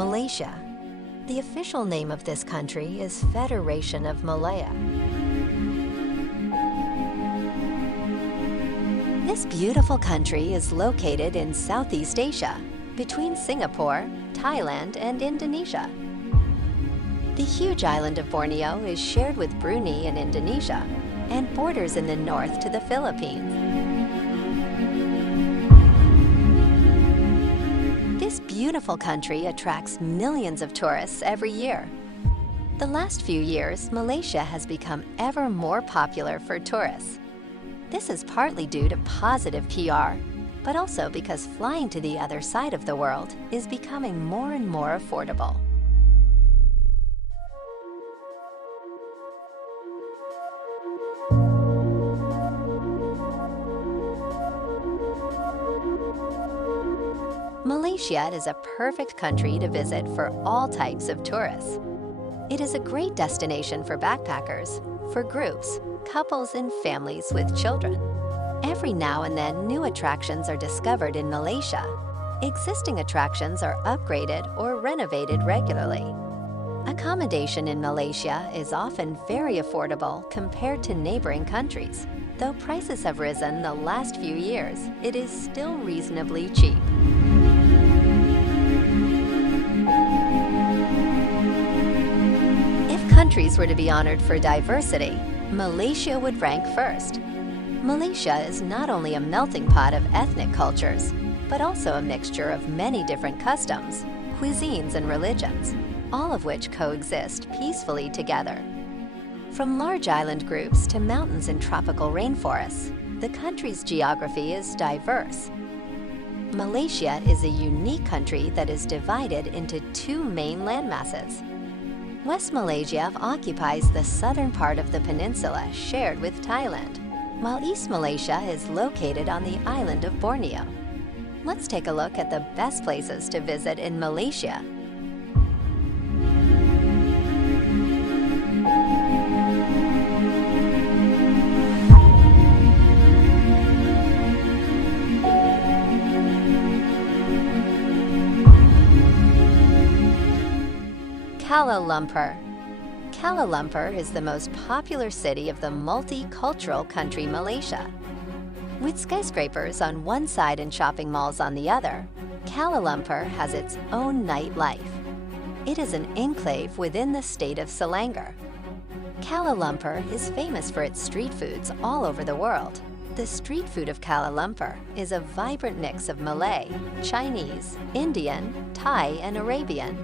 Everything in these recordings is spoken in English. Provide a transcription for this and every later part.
Malaysia. The official name of this country is Federation of Malaya. This beautiful country is located in Southeast Asia, between Singapore, Thailand, and Indonesia. The huge island of Borneo is shared with Brunei and Indonesia, and borders in the north to the Philippines. This beautiful country attracts millions of tourists every year. The last few years, Malaysia has become ever more popular for tourists. This is partly due to positive PR, but also because flying to the other side of the world is becoming more and more affordable. Malaysia is a perfect country to visit for all types of tourists. It is a great destination for backpackers, for groups, couples, and families with children. Every now and then, new attractions are discovered in Malaysia. Existing attractions are upgraded or renovated regularly. Accommodation in Malaysia is often very affordable compared to neighboring countries. Though prices have risen the last few years, it is still reasonably cheap. If countries were to be honored for diversity, Malaysia would rank first. Malaysia is not only a melting pot of ethnic cultures, but also a mixture of many different customs, cuisines, and religions, all of which coexist peacefully together. From large island groups to mountains and tropical rainforests, the country's geography is diverse. Malaysia is a unique country that is divided into two main landmasses. West Malaysia occupies the southern part of the peninsula shared with Thailand, while East Malaysia is located on the island of Borneo. Let's take a look at the best places to visit in Malaysia. Kuala Lumpur. Kuala Lumpur is the most popular city of the multicultural country Malaysia. With skyscrapers on one side and shopping malls on the other, Kuala Lumpur has its own nightlife. It is an enclave within the state of Selangor. Kuala Lumpur is famous for its street foods all over the world. The street food of Kuala Lumpur is a vibrant mix of Malay, Chinese, Indian, Thai, and Arabian.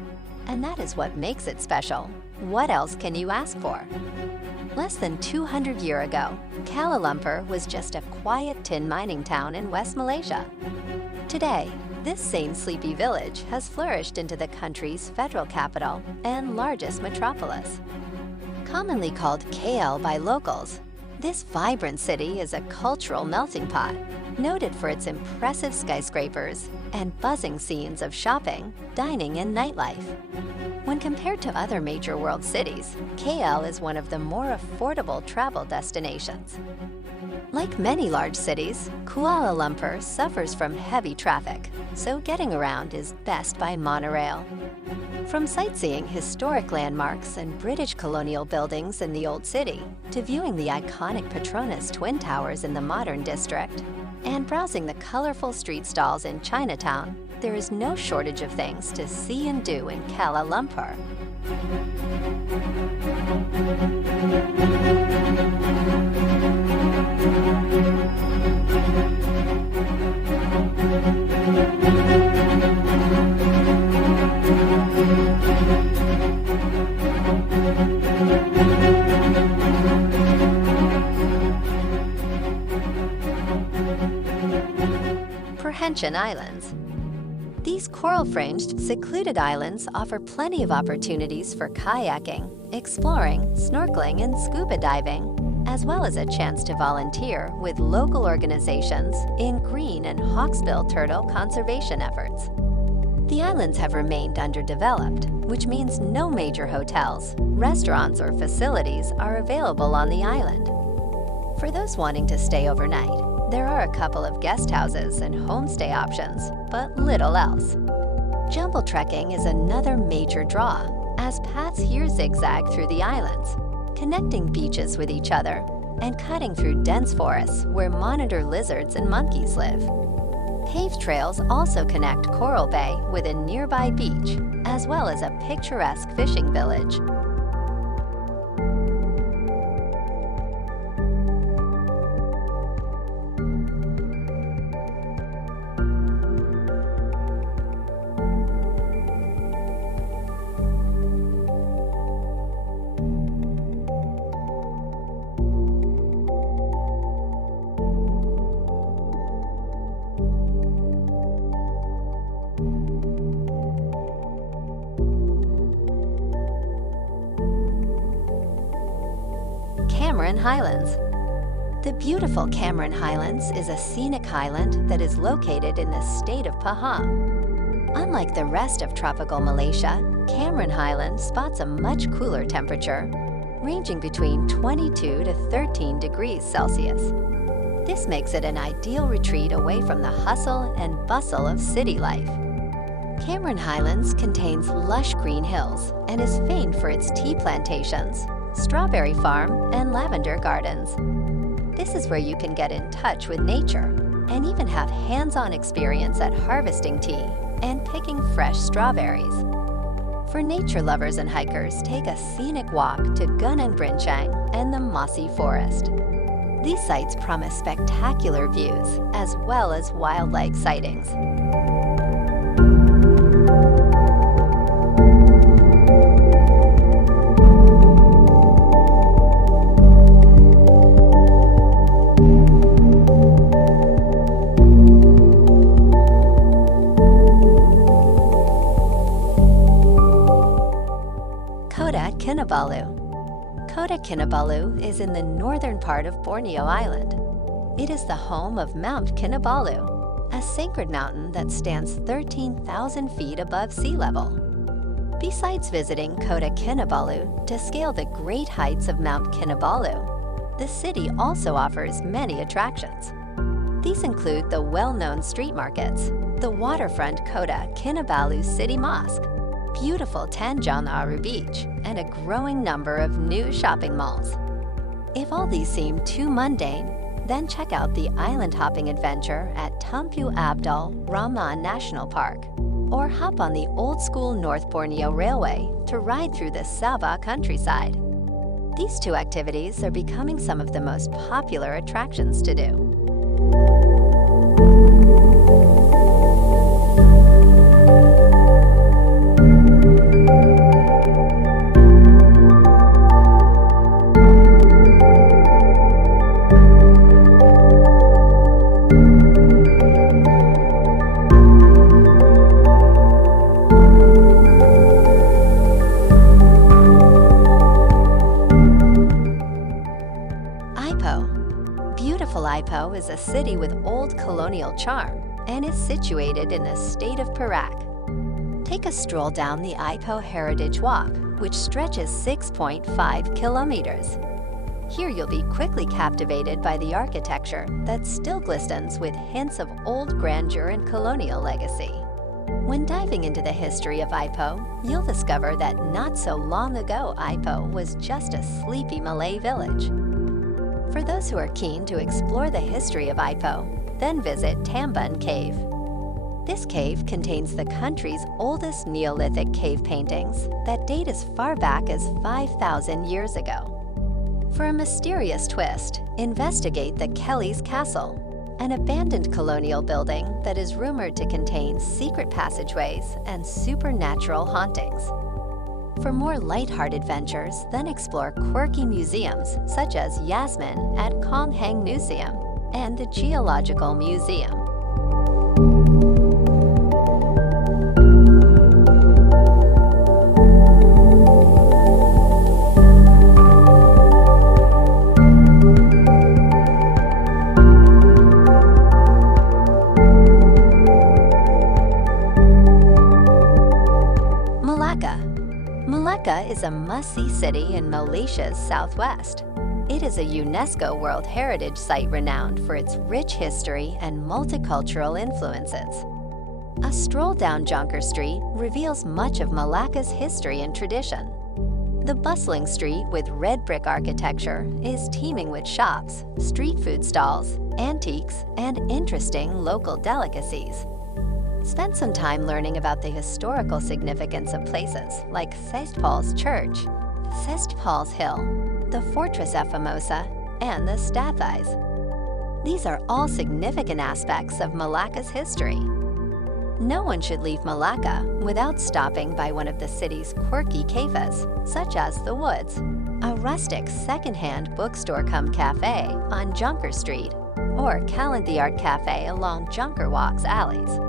And that is what makes it special. What else can you ask for? Less than 200 years ago, Kuala Lumpur was just a quiet tin mining town in West Malaysia. Today, this same sleepy village has flourished into the country's federal capital and largest metropolis. Commonly called KL by locals, this vibrant city is a cultural melting pot, noted for its impressive skyscrapers and buzzing scenes of shopping, dining, and nightlife. When compared to other major world cities, KL is one of the more affordable travel destinations. Like many large cities, Kuala Lumpur suffers from heavy traffic, so getting around is best by monorail. From sightseeing historic landmarks and British colonial buildings in the Old City, to viewing the iconic Petronas Twin Towers in the modern district, and browsing the colorful street stalls in Chinatown, there is no shortage of things to see and do in Kuala Lumpur. Perhentian Islands. These coral-fringed, secluded islands offer plenty of opportunities for kayaking, exploring, snorkeling, and scuba diving, as well as a chance to volunteer with local organizations in green and hawksbill turtle conservation efforts. The islands have remained underdeveloped, which means no major hotels, restaurants, or facilities are available on the island. For those wanting to stay overnight, there are a couple of guest houses and homestay options, but little else. Jungle trekking is another major draw, as paths here zigzag through the islands, connecting beaches with each other and cutting through dense forests where monitor lizards and monkeys live. Paved trails also connect Coral Bay with a nearby beach, as well as a picturesque fishing village. Highlands. The beautiful Cameron Highlands is a scenic highland that is located in the state of Pahang. Unlike the rest of tropical Malaysia, Cameron Highlands spots a much cooler temperature, ranging between 22 to 13 degrees Celsius. This makes it an ideal retreat away from the hustle and bustle of city life. Cameron Highlands contains lush green hills and is famed for its tea plantations, strawberry farm, and lavender gardens. This is where you can get in touch with nature and even have hands-on experience at harvesting tea and picking fresh strawberries. For nature lovers and hikers, take a scenic walk to Gunung Brincang and the mossy forest. These sites promise spectacular views as well as wildlife sightings. Kota Kinabalu is in the northern part of Borneo Island. It is the home of Mount Kinabalu, a sacred mountain that stands 13,000 feet above sea level. Besides visiting Kota Kinabalu to scale the great heights of Mount Kinabalu, the city also offers many attractions. These include the well-known street markets, the waterfront Kota Kinabalu City Mosque, beautiful Tanjung Aru Beach, and a growing number of new shopping malls. If all these seem too mundane, then check out the island hopping adventure at Tumpu Abdul Rahman National Park, or hop on the old-school North Borneo Railway to ride through the Sabah countryside. These two activities are becoming some of the most popular attractions to do. Ipoh is a city with old colonial charm and is situated in the state of Perak. Take a stroll down the Ipoh Heritage Walk, which stretches 6.5 kilometers. Here you'll be quickly captivated by the architecture that still glistens with hints of old grandeur and colonial legacy. When diving into the history of Ipoh, you'll discover that not so long ago Ipoh was just a sleepy Malay village. For those who are keen to explore the history of Ipoh, then visit Tambun Cave. This cave contains the country's oldest Neolithic cave paintings that date as far back as 5,000 years ago. For a mysterious twist, investigate the Kelly's Castle, an abandoned colonial building that is rumored to contain secret passageways and supernatural hauntings. For more lighthearted ventures, then explore quirky museums such as Yasmin at Kong Heng Museum and the Geological Museum. Malacca is a must-see city in Malaysia's southwest. It is a UNESCO World Heritage Site renowned for its rich history and multicultural influences. A stroll down Jonker Street reveals much of Malacca's history and tradition. The bustling street with red brick architecture is teeming with shops, street food stalls, antiques, and interesting local delicacies. Spend some time learning about the historical significance of places like St. Paul's Church, St. Paul's Hill, the Fortress Famosa, and the Stathis. These are all significant aspects of Malacca's history. No one should leave Malacca without stopping by one of the city's quirky cafes, such as The Woods, a rustic second-hand bookstore-cum-cafe on Jonker Street, or Calendly Art Cafe along Jonker Walk's alleys.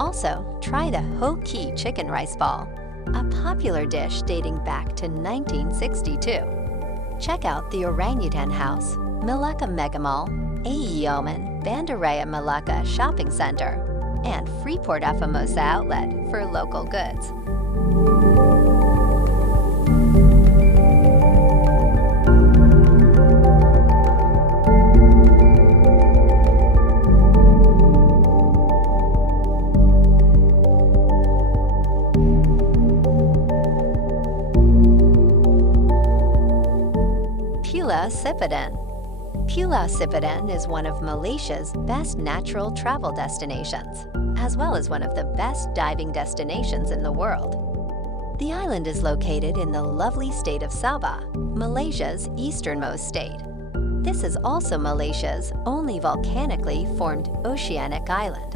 Also, try the Ho Ki chicken rice ball, a popular dish dating back to 1962. Check out the Orangutan House, Malacca Megamall, Aeoman Bandaraya Malacca Shopping Center, and Freeport Famosa Outlet for local goods. Pulau Sipadan. Pulau Sipadan is one of Malaysia's best natural travel destinations, as well as one of the best diving destinations in the world. The island is located in the lovely state of Sabah, Malaysia's easternmost state. This is also Malaysia's only volcanically formed oceanic island.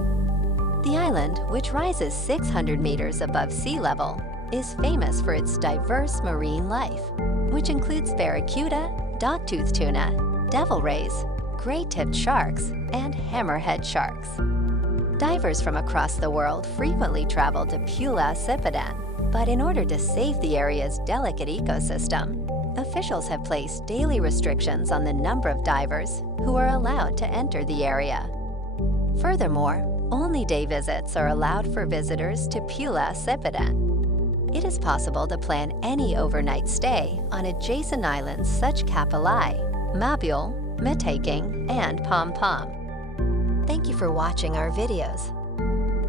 The island, which rises 600 meters above sea level, is famous for its diverse marine life, which includes barracuda, dogtooth tuna, devil rays, gray-tipped sharks, and hammerhead sharks. Divers from across the world frequently travel to Pulau Sipadan, but in order to save the area's delicate ecosystem, officials have placed daily restrictions on the number of divers who are allowed to enter the area. Furthermore, only day visits are allowed for visitors to Pulau Sipadan. It is possible to plan any overnight stay on adjacent islands such Kapalai, Mabiol, Mataking, and Pom Pom. Thank you for watching our videos.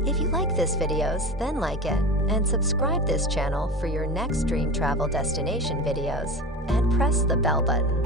If you like this videos, then like it and subscribe this channel for your next dream travel destination videos and press the bell button.